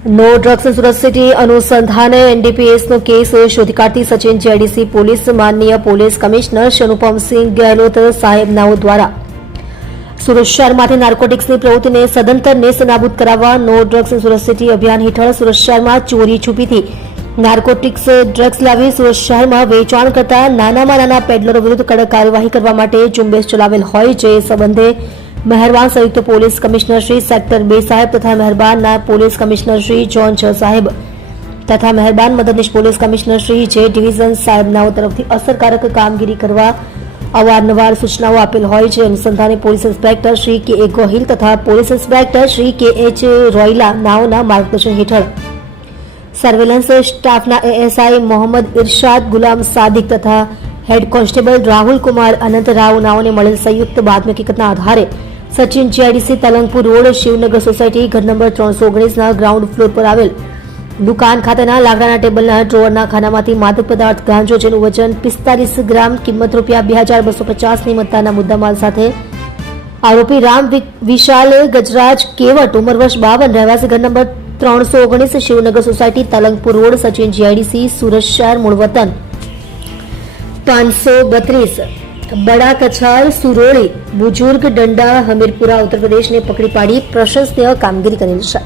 No drugs in Surat city अनुसंधान NDPS नो case शोधी काढती सचिन जेडीसी पोलीस माननीय पोलीस कमिश्नर अनुपम सिंह गहलोत साहेब नाओ द्वारा सूरत शहरमांथी नार्कोटिक्सनी प्रवृत्तिने सदंतर नेस्तनाबूद कराववा no drugs in Surat city अभियान हेठळ सूरत शहરમાં ચોરી છુપીથી નાર્કોટિક્સ ડ્રગ્સ લાવી सूरत શહેરમાં વેચાણ કરતા નાનામાં નાના પેડલરો વિરુદ્ધ કડક કાર્યવાહી કરવા માટે ઝુંબેશ ચલાવેલ હોય જે સંબંધે મહેરબાન સંયુક્ત પોલીસ કમિશનર શ્રી સેક્ટર 2 સાહેબ તથા મહેરબાન નાયબ પોલીસ કમિશનર શ્રી ઝોન 6 સાહેબ તથા મહેરબાન મદદનીશ પોલીસ કમિશનર શ્રી જે ડિવિઝન સાહેબનાઓ તરફથી અસરકારક કામગીરી કરવા અવારનવાર સૂચનાઓ આપેલ હોય છે। અનુસંધાને પોલીસ ઇન્સ્પેક્ટર શ્રી કે એ ગોહિલ તથા પોલીસ ઇન્સ્પેક્ટર શ્રી કે એચ રોયલા નાઓના માર્ગદર્શન हेठળ सर्वेलन्स स्टाफना एएसआई मोहम्मद इरशाद गुलाम सादिक तथा हेड कॉन्स्टेबल राहुल कुमार अनंत राव नाओने मळेल संयुक्त बातमी हकीकतना आधारे Sachin JDC Talangpur road Shivnagar society घर नंबर 319 ना ग्राउंड फ्लोर पर आवेल दुकान खातेना लाकडाना टेबलना ड्रोवरना खानामांथी मादक पदार्थ गांजो जेनुं वजन 45 ग्राम किंमत ₹2250 ની મત્તાના મુદ્દામાલ સાથે आरोपी राम विशाल गजराज केवट उम्र वर्ष 52 रहवासी घर number 319 Shivnagar society Talangpur road Sachin GIDC Surat शहर मूल वतन 532 बड़ा कछार सुरोड़ी बुजुर्ग डंडा हमीरपुरा उत्तर प्रदेश ने पकड़ी पाड़ी प्रशंसनीय कामगीरी करेल है।